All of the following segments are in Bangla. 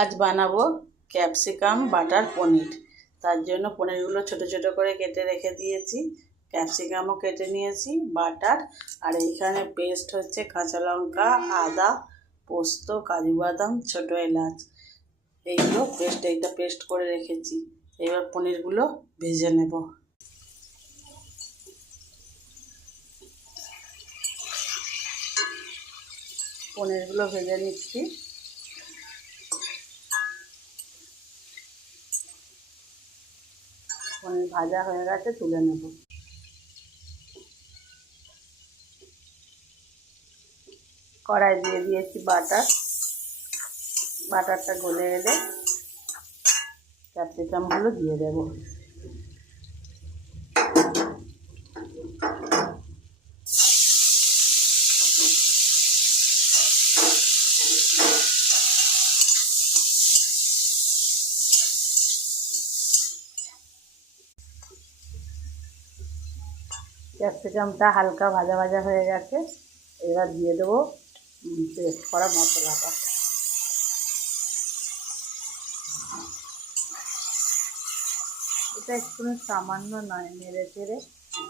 আজ বানাবো ক্যাপসিকাম বাটার পনির। তার জন্য পনিরগুলো ছোট ছোট করে কেটে রেখে দিয়েছি, ক্যাপসিকামও কেটে নিয়েছি, বাটার আর এইখানে পেস্ট হচ্ছে কাঁচা লঙ্কা, আদা, পোস্ত, কাজু বাদাম, ছোটো এলাচ, এইগুলো এইটা পেস্ট করে রেখেছি। এবার পনিরগুলো ভেজে নেব। পনিরগুলো ভেজে নিচ্ছি। পনির ভাজা হয়ে গেছে, তুলে নেব। কড়াই দিয়ে দিয়েছি বাটারটা গলে এলে ক্যাপসিকামগুলো দিয়ে দেব। ক্যাপসিকামটা হালকা ভাজা ভাজা হয়ে গেছে, এবার দিয়ে দেবো পেস্ট করা মশলাটা। এটা একটু সামান্য নয়, নেড়ে চেড়ে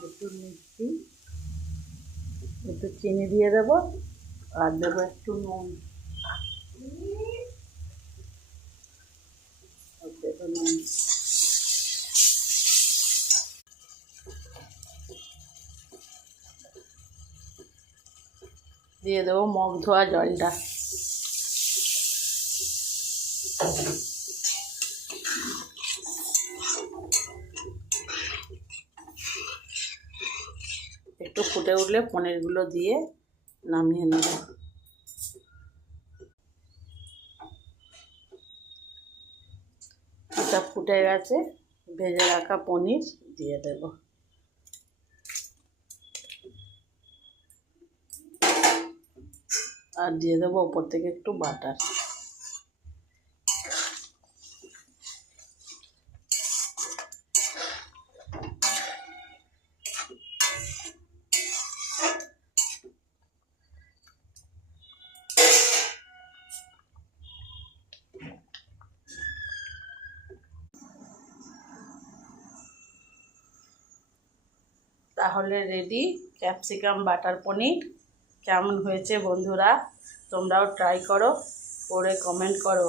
একটু মিষ্টি, একটু চিনি দিয়ে দেবো, আর দেবো একটু নুন। দিয়ে দেবো মগ ধোয়া জলটা। একটু ফুটে উঠলে পনিরগুলো দিয়ে নামিয়ে নেব। এটা ফুটে গেছে, ভেজে রাখা পনির দিয়ে দেব। আর দিয়ে দেবো ওপর থেকে একটু বাটার। তাহলে রেডি ক্যাপসিকাম বাটার পনির। কেমন হয়েছে বন্ধুরা? তোমরাও ট্রাই করো, করে কমেন্ট করো।